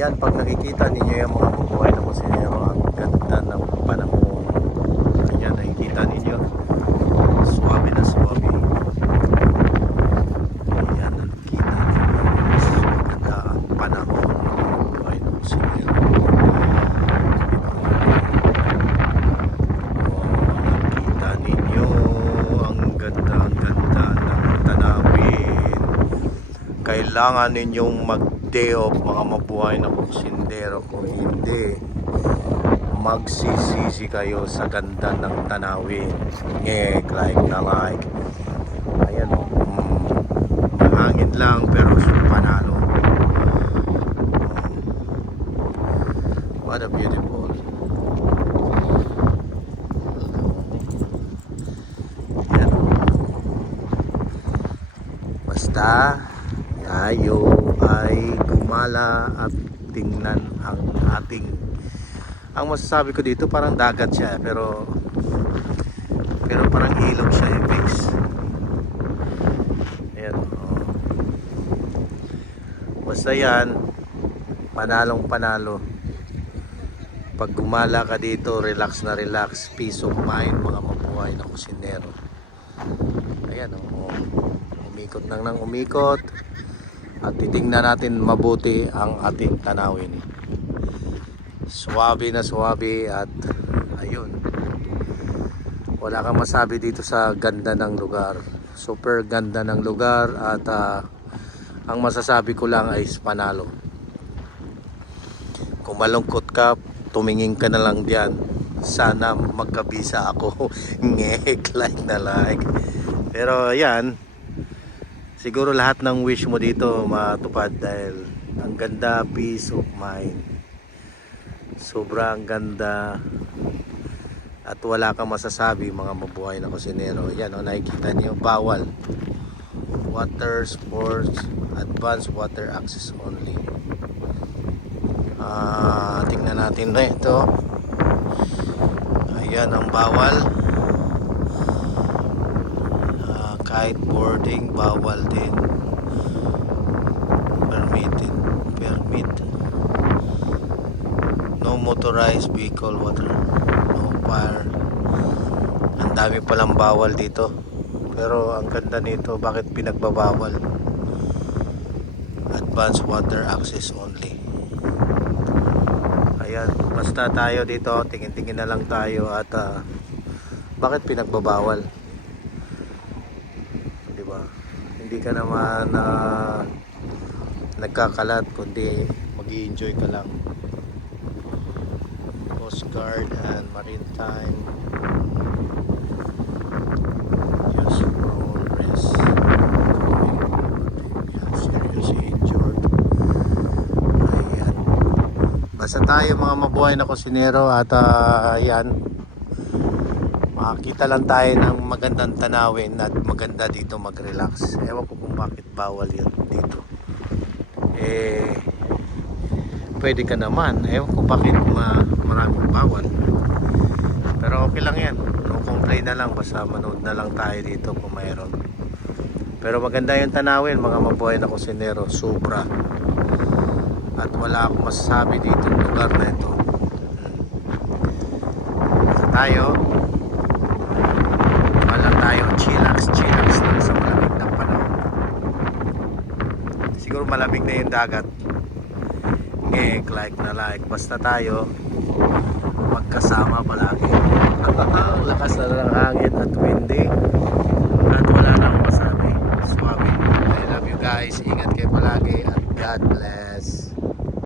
Ayan, pag nakikita ninyo yung mga bubuhay na kusinero, ang ganda ng panahon. Ayan, nakikita ninyo. Swabe na swabe. Ayan, nakikita ninyo. Mas maganda ang panahon ng mga bubuhay na kusinero. Nakikita ninyo ang ganda ng tanawin. Kailangan ninyong mag-day off mga mabuhay na kusindero, kung hindi magsisisi kayo sa ganda ng tanawin. Like na like. Ayan, mahangin lang pero panalo. What a beautiful. Ayan. Basta tayo ay gumala at tingnan ang ating, ang masasabi ko dito parang dagat siya pero parang ilog siya yung base. Ayan, oh. Basta yan, panalong panalo. Pag gumala ka dito, relax na relax, peace of mind mga mabuhay na kusinero. Ayan, oh. Umikot nang umikot at titingnan natin mabuti ang ating tanawin. Swabe na swabe at ayun, wala kang masabi dito sa ganda ng lugar. Super ganda ng lugar at ang masasabi ko lang ay panalo. Kung malungkot ka, tumingin ka na lang diyan. Sana magkabisa ako. Ngek, like na like. Pero yan, siguro lahat ng wish mo dito matupad dahil ang ganda, peace of mind. Sobrang ganda at wala kang masasabi mga mabuhay na kusinero. Yan o, nakikita niyo, bawal. Water sports, advanced water access only. Tingnan natin na ito. Ayan ang bawal. Kahit boarding bawal din. Permit. No motorized vehicle, water, no fire. Ang dami palang bawal dito. Pero ang ganda nito, bakit pinagbabawal? Advanced water access only. Ayan, basta tayo dito, tingin-tingin na lang tayo at bakit pinagbabawal? Hindi ka naman nagkakalat, kundi mag-i-enjoy ka lang. Coast Guard and Maritime, just for all rest. Seriously injured. Ayan. Basta tayo mga mabuhay na kusinero at ayan, makakita lang tayo ng magandang tanawin at maganda dito mag-relax. Ewan ko kung bakit bawal yun dito. Pwede ka naman. Ewan ko bakit maraming bawal. Pero okay lang yan. No complain na lang. Basta manood na lang tayo dito kung mayroon. Pero maganda yung tanawin mga mabuhay na kusinero. Sobra. At wala akong masasabi dito yung lugar na ito. Basta tayo chillax lang sa malamig ng panahon. Siguro malamig na yung dagat. Like na like. Basta tayo magkasama palagi. Lakas na ng hangin at windy at wala na akong masabi. Swabe. I love you guys. Ingat kayo palagi at God bless.